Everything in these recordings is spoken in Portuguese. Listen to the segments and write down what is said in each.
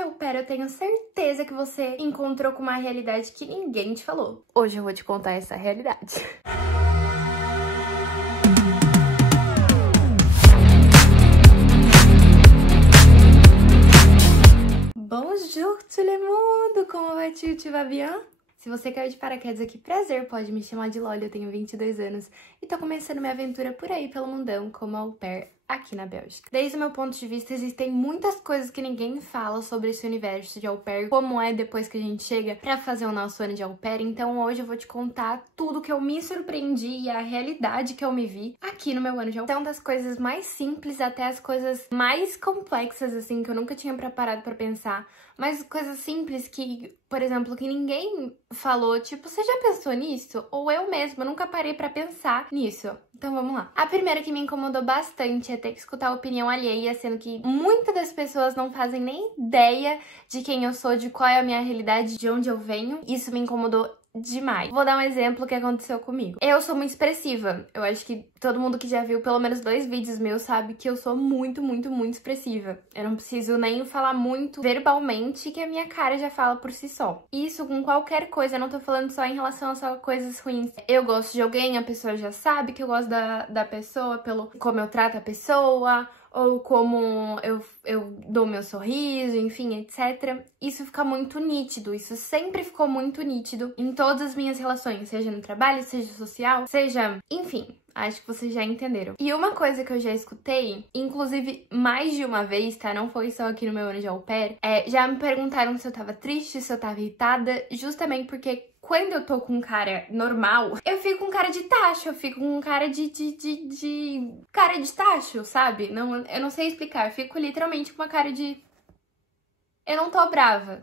você é au pair, eu tenho certeza que você encontrou com uma realidade que ninguém te falou. Hoje eu vou te contar essa realidade. Bonjour tout le monde! Como vai-tu? Tu vas bien? Se você caiu de paraquedas aqui, prazer, pode me chamar de Loli, eu tenho 22 anos e tô começando minha aventura por aí pelo mundão como au pair aqui na Bélgica. Desde o meu ponto de vista, existem muitas coisas que ninguém fala sobre esse universo de au pair, como é depois que a gente chega pra fazer o nosso ano de au pair, então hoje eu vou te contar tudo que eu me surpreendi e a realidade que eu me vi aqui no meu ano de au pair. Então, das coisas mais simples até as coisas mais complexas, assim, que eu nunca tinha preparado pra pensar, mas coisas simples que, por exemplo, que ninguém falou, tipo, você já pensou nisso? Ou eu mesma nunca parei pra pensar nisso. Então vamos lá. A primeira que me incomodou bastante é ter que escutar a opinião alheia, sendo que muitas das pessoas não fazem nem ideia de quem eu sou, de qual é a minha realidade, de onde eu venho. Isso me incomodou demais. Vou dar um exemplo que aconteceu comigo. Eu sou muito expressiva. Eu acho que todo mundo que já viu pelo menos 2 vídeos meus sabe que eu sou muito expressiva. Eu não preciso nem falar muito verbalmente, que a minha cara já fala por si só. Isso com qualquer coisa, eu não tô falando só em relação a só coisas ruins. Eu gosto de alguém, a pessoa já sabe que eu gosto da pessoa, pelo como eu trato a pessoa, ou como eu dou meu sorriso, enfim, etc. Isso fica muito nítido, isso sempre ficou muito nítido em todas as minhas relações, seja no trabalho, seja social, seja... enfim, acho que vocês já entenderam. E uma coisa que eu já escutei, inclusive mais de uma vez, tá? Não foi só aqui no meu ano de au pair, já me perguntaram se eu tava triste, se eu tava irritada, justamente porque quando eu tô com um cara normal, eu fico com cara de tacho, eu fico com cara de cara de tacho, sabe? Não, eu não sei explicar, eu fico literalmente com uma cara de... eu não tô brava,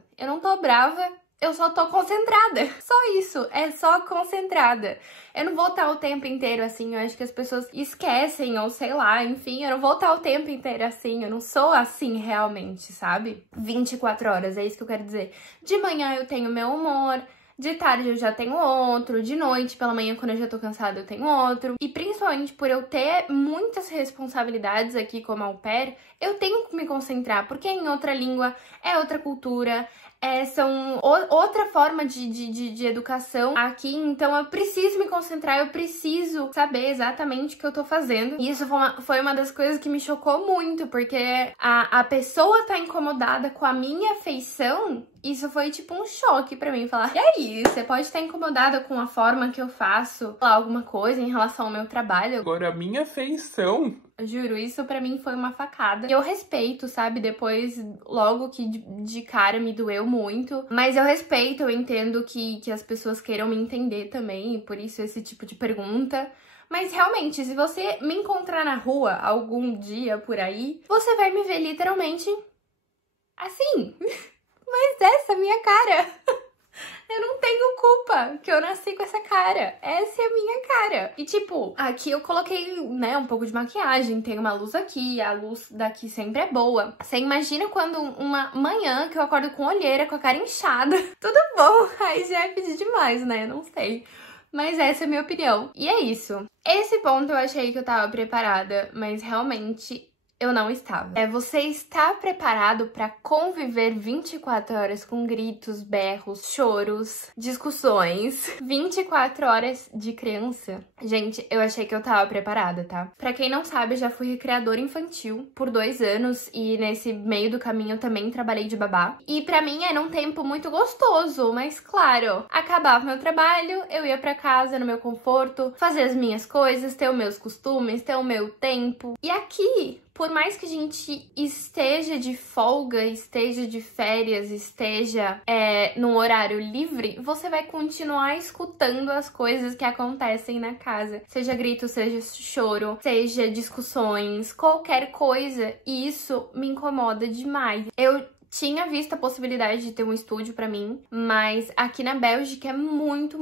eu só tô concentrada. Só isso, é só concentrada. Eu não vou estar o tempo inteiro assim, eu acho que as pessoas esquecem, ou sei lá, enfim, eu não vou estar o tempo inteiro assim, eu não sou assim realmente, sabe? 24 horas, é isso que eu quero dizer. De manhã eu tenho meu humor, de tarde eu já tenho outro, de noite, pela manhã, quando eu já tô cansada, eu tenho outro. E principalmente por eu ter muitas responsabilidades aqui como au pair, eu tenho que me concentrar, porque é em outra língua, é outra cultura, são outra forma de educação aqui, então eu preciso me concentrar, eu preciso saber exatamente o que eu tô fazendo. E isso foi uma das coisas que me chocou muito, porque a pessoa tá incomodada com a minha feição. Isso foi tipo um choque pra mim, falar, e aí, você pode estar incomodada com a forma que eu faço alguma coisa em relação ao meu trabalho. Agora, a minha feição... Juro, isso pra mim foi uma facada. Eu respeito, sabe? Depois, logo que de cara me doeu muito. Mas eu respeito, eu entendo que as pessoas queiram me entender também. E por isso esse tipo de pergunta. Mas realmente, se você me encontrar na rua algum dia por aí, você vai me ver literalmente assim. Mas essa é a minha cara. Eu não tenho culpa que eu nasci com essa cara. Essa é a minha cara. E tipo, aqui eu coloquei, né, um pouco de maquiagem. Tem uma luz aqui, a luz daqui sempre é boa. Você imagina quando uma manhã que eu acordo com olheira, com a cara inchada. Tudo bom, aí já é pedir demais, né? Não sei. Mas essa é a minha opinião. E é isso. Esse ponto eu achei que eu tava preparada, mas realmente... eu não estava. Você está preparado para conviver 24 horas com gritos, berros, choros, discussões? 24 horas de criança? Gente, eu achei que eu tava preparada, tá? Pra quem não sabe, eu já fui recreadora infantil por 2 anos e nesse meio do caminho eu também trabalhei de babá. E pra mim era um tempo muito gostoso, mas claro, acabava meu trabalho, eu ia pra casa no meu conforto, fazer as minhas coisas, ter os meus costumes, ter o meu tempo. E aqui... por mais que a gente esteja de folga, esteja de férias, esteja num horário livre, você vai continuar escutando as coisas que acontecem na casa. Seja grito, seja choro, seja discussões, qualquer coisa. E isso me incomoda demais. Eu tinha visto a possibilidade de ter um estúdio pra mim, mas aqui na Bélgica é muito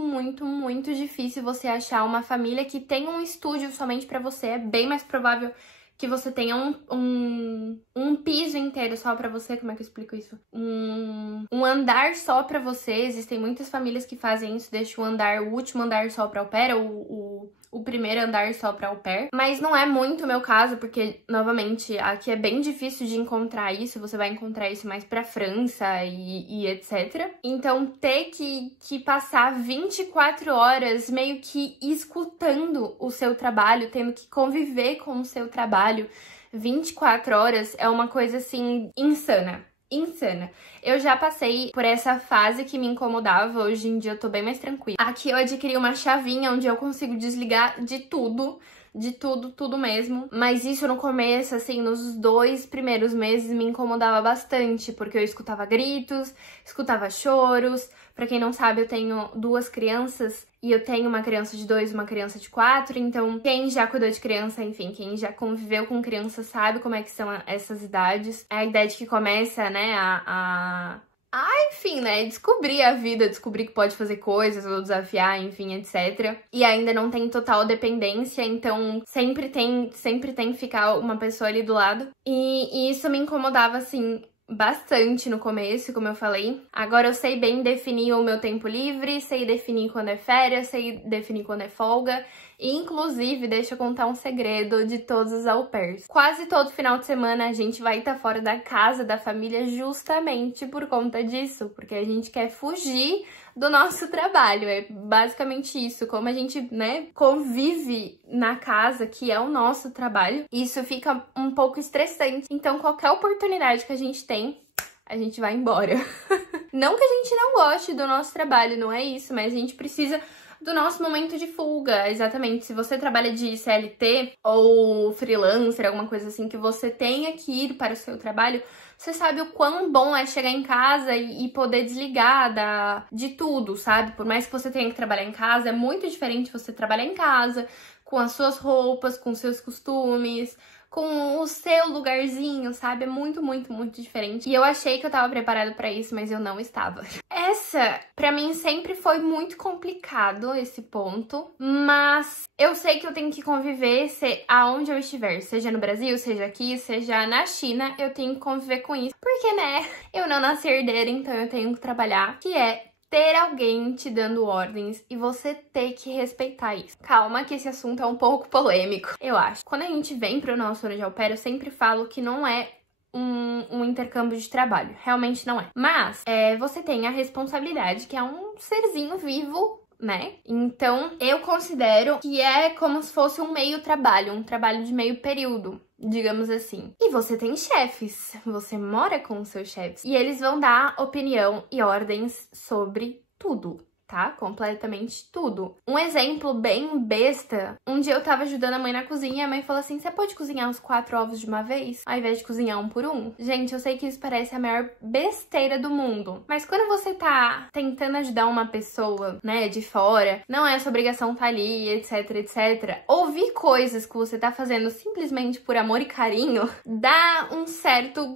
difícil você achar uma família que tenha um estúdio somente pra você. É bem mais provável que você tenha um piso inteiro só pra você, como é que eu explico isso? Um andar só pra você. Existem muitas famílias que fazem isso, deixam o último andar só pra au pair, o primeiro andar só pra au pair. Mas não é muito o meu caso, porque, novamente, aqui é bem difícil de encontrar isso. Você vai encontrar isso mais pra França e etc. Então, ter que passar 24 horas meio que escutando o seu trabalho, tendo que conviver com o seu trabalho 24 horas é uma coisa, assim, insana. Insana. Eu já passei por essa fase que me incomodava, hoje em dia eu tô bem mais tranquila. Aqui eu adquiri uma chavinha onde eu consigo desligar de tudo, tudo mesmo. Mas isso no começo, assim, nos 2 primeiros meses me incomodava bastante, porque eu escutava gritos, escutava choros. Pra quem não sabe, eu tenho 2 crianças e eu tenho uma criança de 2 e uma criança de 4, então quem já cuidou de criança, enfim, quem já conviveu com criança sabe como é que são essas idades. É a idade que começa, né, enfim, né, descobrir a vida, descobrir que pode fazer coisas ou desafiar, enfim, etc. E ainda não tem total dependência, então sempre tem que ficar uma pessoa ali do lado. E isso me incomodava, assim, bastante no começo, como eu falei. Agora eu sei bem definir o meu tempo livre, sei definir quando é férias, sei definir quando é folga. E, inclusive, deixa eu contar um segredo de todos os au pairs. Quase todo final de semana a gente vai estar fora da casa, da família, justamente por conta disso. Porque a gente quer fugir do nosso trabalho. É basicamente isso. Como a gente, né, convive na casa, que é o nosso trabalho, isso fica um pouco estressante. Então, qualquer oportunidade que a gente tem, a gente vai embora. Não que a gente não goste do nosso trabalho, não é isso, mas a gente precisa do nosso momento de fuga, exatamente. Se você trabalha de CLT ou freelancer, alguma coisa assim, que você tenha que ir para o seu trabalho, você sabe o quão bom é chegar em casa e poder desligar de tudo, sabe? Por mais que você tenha que trabalhar em casa, é muito diferente você trabalhar em casa, com as suas roupas, com os seus costumes, com o seu lugarzinho, sabe? É muito, muito, muito diferente. E eu achei que eu tava preparada pra isso, mas eu não estava. Pra mim, sempre foi muito complicado esse ponto, mas eu sei que eu tenho que conviver aonde eu estiver, seja no Brasil, seja aqui, seja na China, eu tenho que conviver com isso. Porque, né, eu não nasci herdeira, então eu tenho que trabalhar, que é ter alguém te dando ordens e você ter que respeitar isso. Calma que esse assunto é um pouco polêmico, eu acho. Quando a gente vem pro nosso ano de au pair, eu sempre falo que não é um intercâmbio de trabalho. Realmente não é. Mas você tem a responsabilidade, que é um serzinho vivo, né? Então, eu considero que é como se fosse um meio trabalho, um trabalho de meio período, digamos assim. E você tem chefes, você mora com os seus chefes. E eles vão dar opinião e ordens sobre tudo, tá? Completamente tudo. Um exemplo bem besta, um dia eu tava ajudando a mãe na cozinha e a mãe falou assim, você pode cozinhar uns 4 ovos de uma vez, ao invés de cozinhar um por um? Gente, eu sei que isso parece a maior besteira do mundo, mas quando você tá tentando ajudar uma pessoa, né, de fora, não é sua obrigação estar ali, etc, etc. Ouvir coisas que você tá fazendo simplesmente por amor e carinho, dá um certo,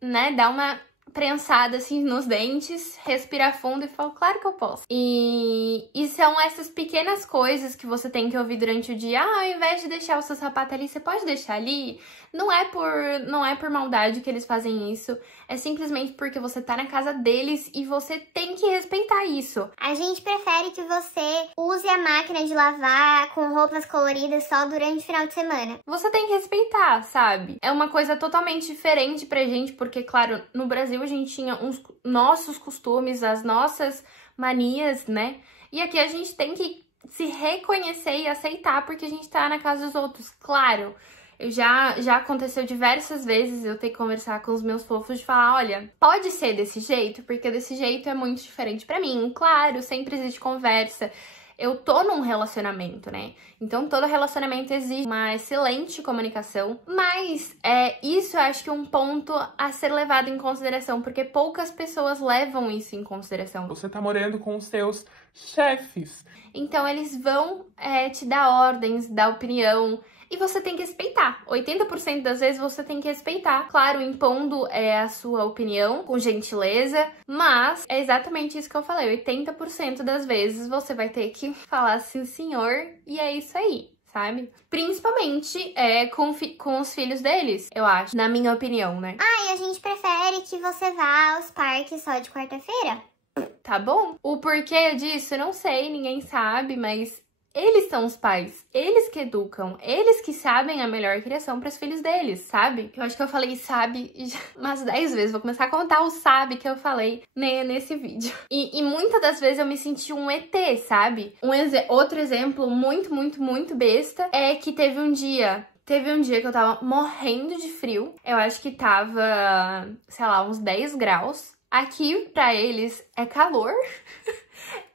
né, dá uma prensada assim nos dentes, respirar fundo e falar, claro que eu posso. E são essas pequenas coisas que você tem que ouvir durante o dia. Ao invés de deixar o seu sapato ali, você pode deixar ali. Não é por maldade que eles fazem isso. É simplesmente porque você tá na casa deles e você tem que respeitar isso. A gente prefere que você use a máquina de lavar com roupas coloridas só durante o final de semana. Você tem que respeitar, sabe? É uma coisa totalmente diferente pra gente, porque, claro, no Brasil a gente tinha os nossos costumes, as nossas manias, né? E aqui a gente tem que se reconhecer e aceitar porque a gente tá na casa dos outros. Claro, já aconteceu diversas vezes eu ter que conversar com os meus fofos de falar, olha, pode ser desse jeito, porque desse jeito é muito diferente pra mim. Claro, sempre existe conversa. Eu tô num relacionamento, né? Então, todo relacionamento exige uma excelente comunicação. Mas isso eu acho que é um ponto a ser levado em consideração, porque poucas pessoas levam isso em consideração. Você tá morando com os seus chefes. Então, eles vão te dar ordens, dar opinião, e você tem que respeitar. 80% das vezes você tem que respeitar. Claro, impondo a sua opinião com gentileza, mas é exatamente isso que eu falei. 80% das vezes você vai ter que falar assim, senhor, e é isso aí, sabe? Principalmente com os filhos deles, eu acho, na minha opinião, né? E a gente prefere que você vá aos parques só de quarta-feira. Tá bom? O porquê disso, eu não sei, ninguém sabe, mas Eles são os pais, eles que educam, eles que sabem a melhor criação para os filhos deles, sabe? Eu acho que eu falei sabe umas 10 vezes, vou começar a contar o sabe que eu falei nesse vídeo. E muitas das vezes eu me senti um ET, sabe? Outro exemplo muito besta é que teve um dia que eu tava morrendo de frio, eu acho que tava, sei lá, uns 10 graus. Aqui, pra eles, é calor.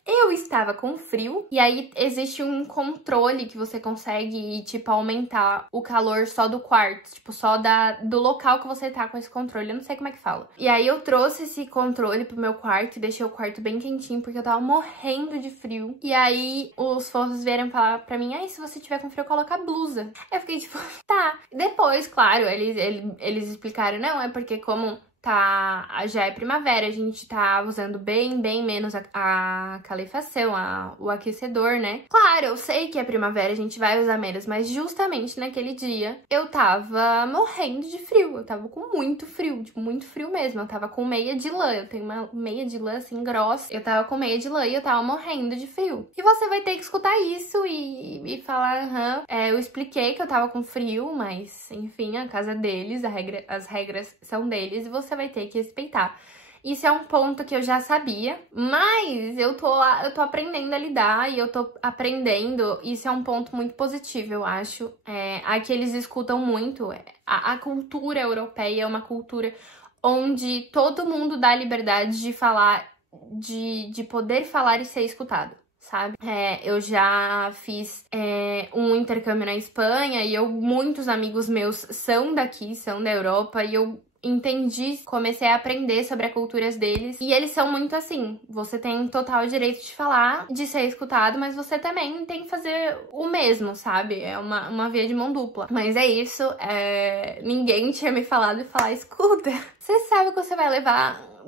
Eu estava com frio, e aí existe um controle que você consegue, tipo, aumentar o calor só do quarto, tipo, só do local que você tá com esse controle, eu não sei como é que fala. E aí eu trouxe esse controle pro meu quarto e deixei o quarto bem quentinho, porque eu tava morrendo de frio. E aí os fofos vieram falar pra mim, se você tiver com frio, coloca a blusa. Eu fiquei tipo, tá. Depois, claro, eles explicaram, não, é porque como já é primavera, a gente tá usando bem menos a calefação, o aquecedor, né? Claro, eu sei que é primavera, a gente vai usar menos, mas justamente naquele dia eu tava morrendo de frio, eu tava com muito frio, tipo, muito frio mesmo, eu tava com meia de lã, eu tenho uma meia de lã assim grossa, eu tava com meia de lã e eu tava morrendo de frio. E você vai ter que escutar isso e falar, eu expliquei que eu tava com frio, mas enfim, a casa deles, as regras são deles e você vai ter que respeitar. Isso é um ponto que eu já sabia, mas eu tô aprendendo a lidar e eu tô aprendendo. Isso é um ponto muito positivo, eu acho. Aqui eles escutam muito. A cultura europeia é uma cultura onde todo mundo dá liberdade de falar, de poder falar e ser escutado. Sabe? Eu já fiz um intercâmbio na Espanha e muitos amigos meus são daqui, são da Europa, e eu entendi, comecei a aprender sobre as culturas deles. E eles são muito assim, você tem total direito de falar, de ser escutado, mas você também tem que fazer o mesmo, sabe? É uma via de mão dupla. Mas é isso, ninguém tinha me falado de falar, escuta, você sabe que você vai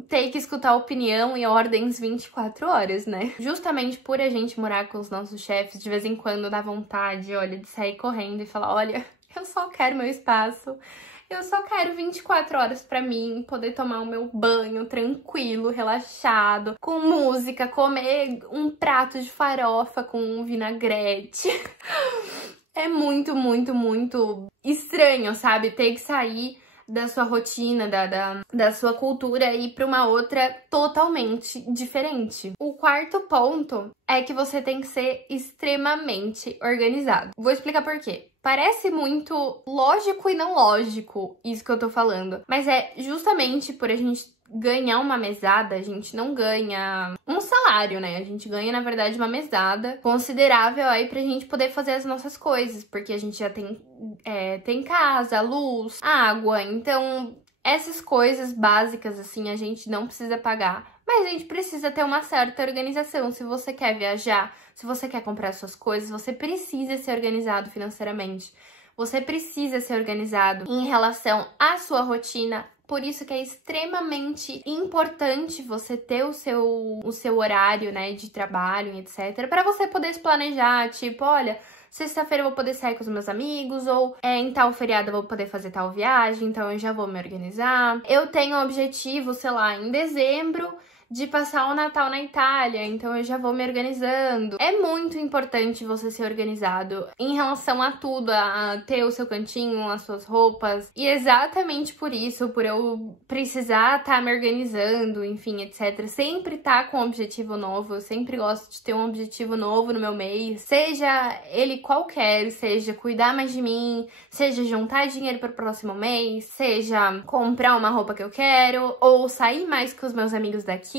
ter que escutar opinião e ordens 24 horas, né? Justamente por a gente morar com os nossos chefes, de vez em quando dá vontade, olha, de sair correndo e falar, olha, eu só quero meu espaço. Eu só quero 24 horas pra mim, poder tomar o meu banho tranquilo, relaxado, com música, comer um prato de farofa com um vinagrete. É muito estranho, sabe? Ter que sair da sua rotina, da sua cultura e ir pra uma outra totalmente diferente. O quarto ponto é que você tem que ser extremamente organizado. Vou explicar por quê. Parece muito lógico e não lógico isso que eu tô falando, mas é justamente por a gente ganhar uma mesada, a gente não ganha um salário, né? A gente ganha, na verdade, uma mesada considerável aí pra gente poder fazer as nossas coisas, porque a gente já tem casa, luz, água, então essas coisas básicas, assim, a gente não precisa pagar. Mas a gente precisa ter uma certa organização. Se você quer viajar, se você quer comprar suas coisas, você precisa ser organizado financeiramente. Você precisa ser organizado em relação à sua rotina. Por isso que é extremamente importante você ter o seu horário, né, de trabalho, etc. Para você poder se planejar, tipo, olha, sexta-feira eu vou poder sair com os meus amigos, ou em tal feriado eu vou poder fazer tal viagem, então eu já vou me organizar. Eu tenho um objetivo, sei lá, em dezembro, de passar o Natal na Itália, então eu já vou me organizando. É muito importante você ser organizado em relação a tudo, a ter o seu cantinho, as suas roupas. E exatamente por isso, por eu precisar estar me organizando, enfim, etc. Sempre estar com um objetivo novo. Eu sempre gosto de ter um objetivo novo no meu mês. Seja ele qualquer, seja cuidar mais de mim, seja juntar dinheiro para o próximo mês, seja comprar uma roupa que eu quero, ou sair mais com os meus amigos daqui.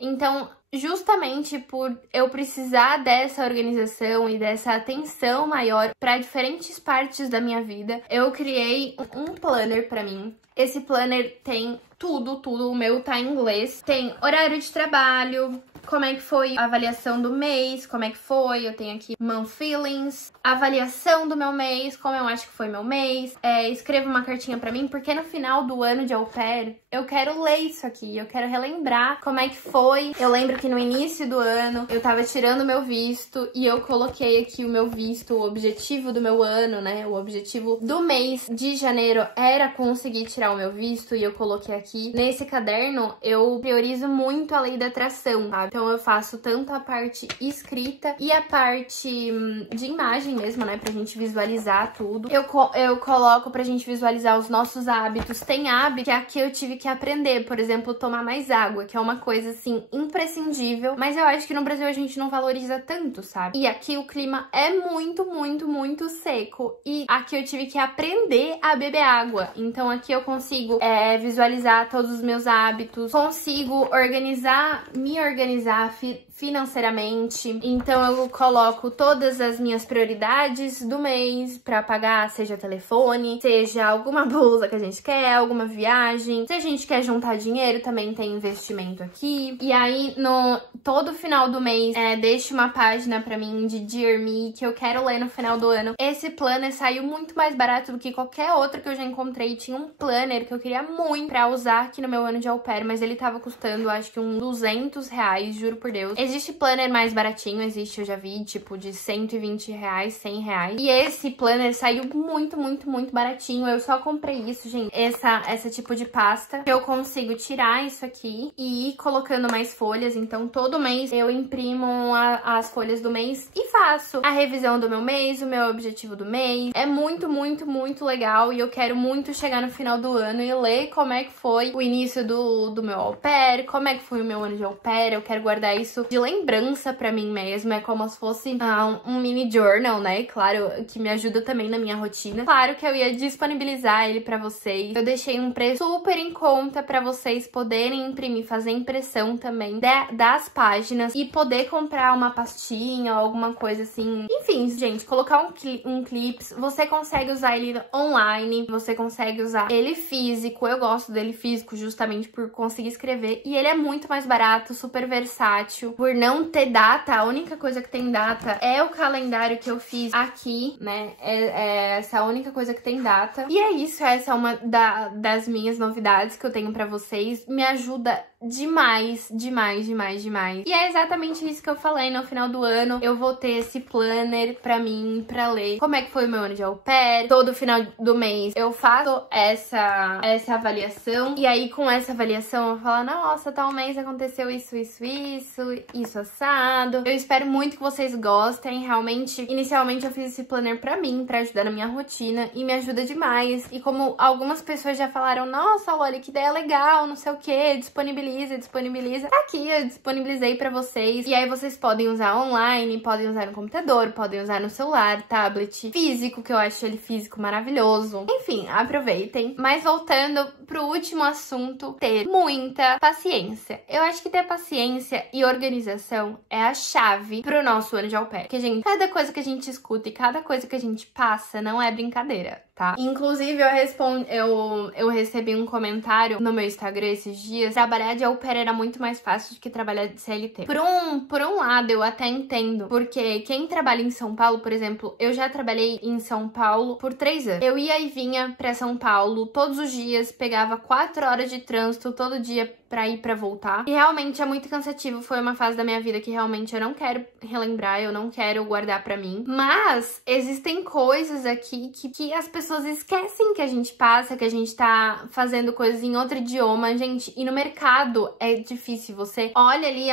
Então, justamente por eu precisar dessa organização e dessa atenção maior para diferentes partes da minha vida, eu criei um planner para mim. Esse planner tem tudo, o meu tá em inglês. Tem horário de trabalho, como é que foi a avaliação do mês, como é que foi, eu tenho aqui month feelings, avaliação do meu mês, como eu acho que foi meu mês, escreva uma cartinha pra mim, porque no final do ano de au pair, eu quero ler isso aqui, eu quero relembrar como é que foi. Eu lembro que no início do ano, eu tava tirando o meu visto e eu coloquei aqui o meu visto, o objetivo do meu ano, né, o objetivo do mês de janeiro era conseguir tirar o meu visto e eu coloquei aqui. Nesse caderno, eu priorizo muito a lei da atração, sabe? Então eu faço tanto a parte escrita e a parte de imagem mesmo, né? Pra gente visualizar tudo. Eu coloco pra gente visualizar os nossos hábitos. Tem hábito que aqui eu tive que aprender, por exemplo, tomar mais água, que é uma coisa, assim, imprescindível. Mas eu acho que no Brasil a gente não valoriza tanto, sabe? E aqui o clima é muito, muito, muito seco. E aqui eu tive que aprender a beber água. Então aqui eu consigo visualizar todos os meus hábitos, consigo me organizar financeiramente. Então eu coloco todas as minhas prioridades do mês pra pagar, seja telefone, seja alguma blusa que a gente quer, alguma viagem. Se a gente quer juntar dinheiro, também tem investimento aqui. E aí, todo final do mês, deixo uma página pra mim de Dear Me, que eu quero ler no final do ano. Esse planner saiu muito mais barato do que qualquer outro que eu já encontrei. Tinha um planner que eu queria muito pra usar aqui no meu ano de au pair, mas ele tava custando, acho que uns R$200, juro por Deus. Existe planner mais baratinho, eu já vi, tipo, de R$120, R$100. E esse planner saiu muito, muito, muito baratinho. Eu só comprei isso, gente. Essa tipo de pasta, que eu consigo tirar isso aqui e ir colocando mais folhas. Então, todo mês eu imprimo as folhas do mês e faço a revisão do meu mês, o meu objetivo do mês. É muito, muito, muito legal e eu quero muito chegar no final do ano e ler como é que foi o início do meu au pair, como é que foi o meu ano de au pair. Eu quero guardar isso de lembrança pra mim mesmo. É como se fosse um mini journal, né? Claro, que me ajuda também na minha rotina. Claro que eu ia disponibilizar ele pra vocês. Eu deixei um preço super em conta pra vocês poderem imprimir, fazer impressão também das páginas e poder comprar uma pastinha ou alguma coisa assim. Enfim, gente, colocar um clips. Você consegue usar ele online, você consegue usar ele físico. Eu gosto dele físico justamente por conseguir escrever. E ele é muito mais barato, super versátil. Por não ter data, a única coisa que tem data é o calendário que eu fiz aqui, né? Essa a única coisa que tem data. E é isso, essa é uma das minhas novidades que eu tenho pra vocês. Me ajuda demais, demais, demais, demais. E é exatamente isso que eu falei. No final do ano eu vou ter esse planner pra mim, pra ler como é que foi o meu ano de au pair. Todo final do mês eu faço essa avaliação. E aí com essa avaliação eu falo, nossa, tal mês aconteceu isso assado. Eu espero muito que vocês gostem. Realmente, inicialmente eu fiz esse planner pra mim, pra ajudar na minha rotina, e me ajuda demais. E como algumas pessoas já falaram, nossa, olha que ideia legal, não sei o que, disponibiliza. Tá aqui, eu disponibilizei pra vocês. E aí vocês podem usar online, podem usar no computador, podem usar no celular, tablet, físico, que eu acho ele físico maravilhoso. Enfim, aproveitem. Mas voltando pro último assunto, ter muita paciência. Eu acho que ter paciência e organização é a chave pro nosso ano de au pair. Porque, gente, cada coisa que a gente escuta e cada coisa que a gente passa não é brincadeira, tá? Inclusive, eu recebi um comentário no meu Instagram esses dias. Trabalhar de au pair era muito mais fácil do que trabalhar de CLT. Por um lado, eu até entendo. Porque quem trabalha em São Paulo, por exemplo, eu já trabalhei em São Paulo por 3 anos. Eu ia e vinha pra São Paulo todos os dias, pegava 4 horas de trânsito todo dia pra ir pra voltar. E realmente é muito cansativo. Foi uma fase da minha vida que realmente eu não quero relembrar, eu não quero guardar pra mim. Mas existem coisas aqui que as pessoas esquecem que a gente passa, que a gente tá fazendo coisas em outro idioma. Gente, e no mercado é difícil. Você olha ali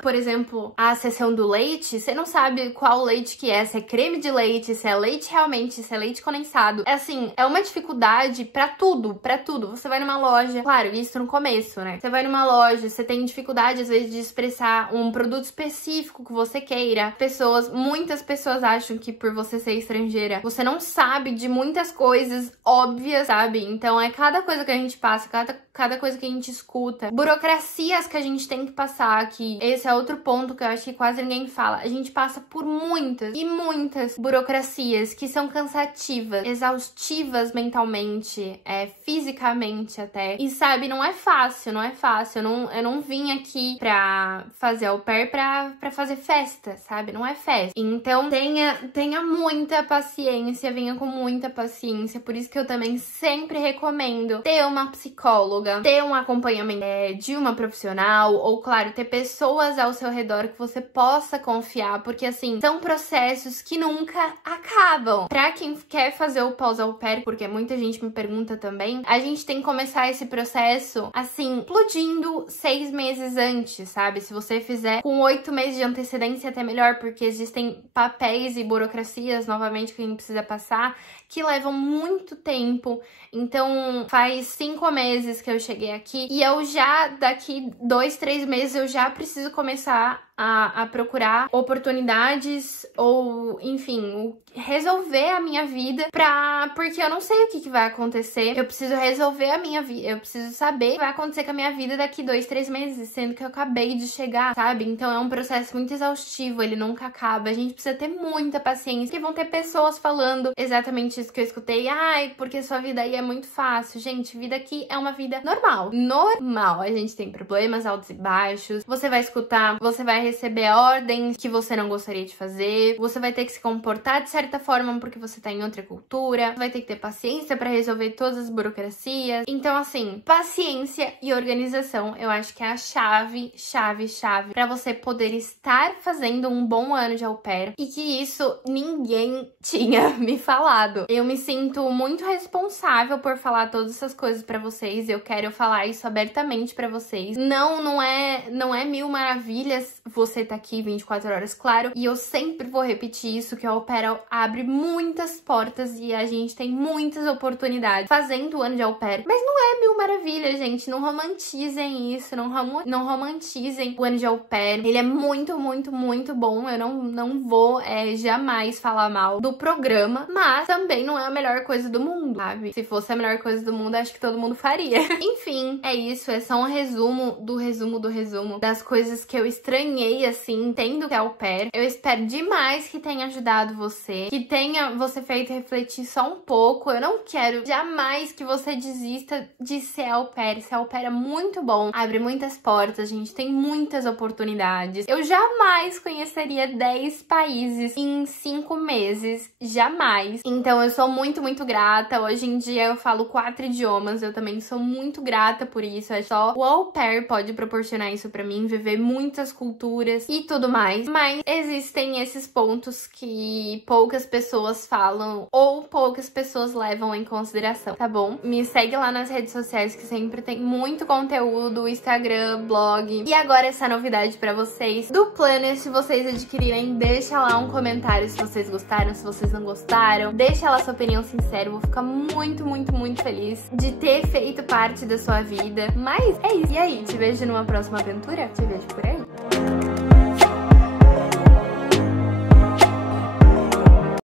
por exemplo, a seção do leite, você não sabe qual leite que é, se é creme de leite, se é leite realmente, se é leite condensado. É assim, é uma dificuldade pra tudo, pra tudo. Você vai numa loja, claro, isso no começo, né? Você vai numa loja, você tem dificuldade às vezes de expressar um produto específico que você queira. Muitas pessoas acham que por você ser estrangeira, você não sabe de muitas coisas óbvias, sabe? Então é cada coisa que a gente passa, cada coisa que a gente escuta. Burocracias que a gente tem que passar aqui. Esse é outro ponto que eu acho que quase ninguém fala. A gente passa por muitas e muitas burocracias que são cansativas, exaustivas mentalmente, fisicamente até. E sabe, não é fácil, não é fácil. Eu não vim aqui pra fazer au pair pra fazer festa, sabe? Não é festa. Então tenha muita paciência, venha com muita paciência. Por isso que eu também sempre recomendo ter uma psicóloga, psicóloga, ter um acompanhamento de uma profissional, ou claro, ter pessoas ao seu redor que você possa confiar, porque assim, são processos que nunca acabam. Pra quem quer fazer o pós-au pair, porque muita gente me pergunta também, a gente tem que começar esse processo, assim, explodindo 6 meses antes, sabe? Se você fizer com 8 meses de antecedência, até melhor, porque existem papéis e burocracias, novamente, que a gente precisa passar, que levam muito tempo. Então, faz 5 meses que eu cheguei aqui e eu já, daqui 2, 3 meses, eu já preciso começar a procurar oportunidades ou, enfim, resolver a minha vida porque eu não sei o que vai acontecer. Eu preciso resolver a minha vida, eu preciso saber o que vai acontecer com a minha vida daqui 2, 3 meses, sendo que eu acabei de chegar, sabe? Então é um processo muito exaustivo, ele nunca acaba. A gente precisa ter muita paciência, porque vão ter pessoas falando exatamente isso que eu escutei. Ai, porque sua vida aí é muito fácil. Gente, vida aqui é uma vida normal. Normal. A gente tem problemas altos e baixos. Você vai escutar, você vai receber ordens que você não gostaria de fazer. Você vai ter que se comportar de certa forma porque você tá em outra cultura. Vai ter que ter paciência pra resolver todas as burocracias. Então, assim, paciência e organização, eu acho que é a chave pra você poder estar fazendo um bom ano de au pair. E que isso ninguém tinha me falado. Eu me sinto muito responsável por falar todas essas coisas pra vocês. Eu quero falar isso abertamente pra vocês. Não é mil maravilhas você tá aqui 24 horas, claro. E eu sempre vou repetir isso, que o au pair abre muitas portas e a gente tem muitas oportunidades fazendo o ano de au pair. Mas não é mil maravilhas, gente. Não romantizem isso, não romantizem o ano de au pair. Ele é muito, muito, muito bom. Eu não vou jamais falar mal do programa, mas também não é a melhor coisa do mundo, sabe? Se fosse a melhor coisa do mundo, acho que todo mundo faria. Enfim, é isso. É só um resumo das coisas que eu estranhei, assim, tendo que é au pair. Eu espero demais que tenha ajudado você, que tenha você feito refletir só um pouco. Eu não quero jamais que você desista de ser au pair. Ser au pair é muito bom, abre muitas portas, a gente tem muitas oportunidades. Eu jamais conheceria 10 países em 5 meses, jamais. Então eu sou muito, muito grata. Hoje em dia eu falo 4 idiomas, eu também sou muito grata por isso. É só o au pair pode proporcionar isso pra mim, viver muitas culturas e tudo mais. Mas existem esses pontos que poucas pessoas falam ou poucas pessoas levam em consideração, tá bom? Me segue lá nas redes sociais que sempre tem muito conteúdo, Instagram, blog. E agora essa novidade pra vocês do Planner, se vocês adquirirem, deixa lá um comentário se vocês gostaram, se vocês não gostaram. Deixa lá sua opinião sincera, eu vou ficar muito, muito, muito feliz de ter feito parte da sua vida. Mas é isso. E aí, te vejo numa próxima aventura? Te vejo por aí.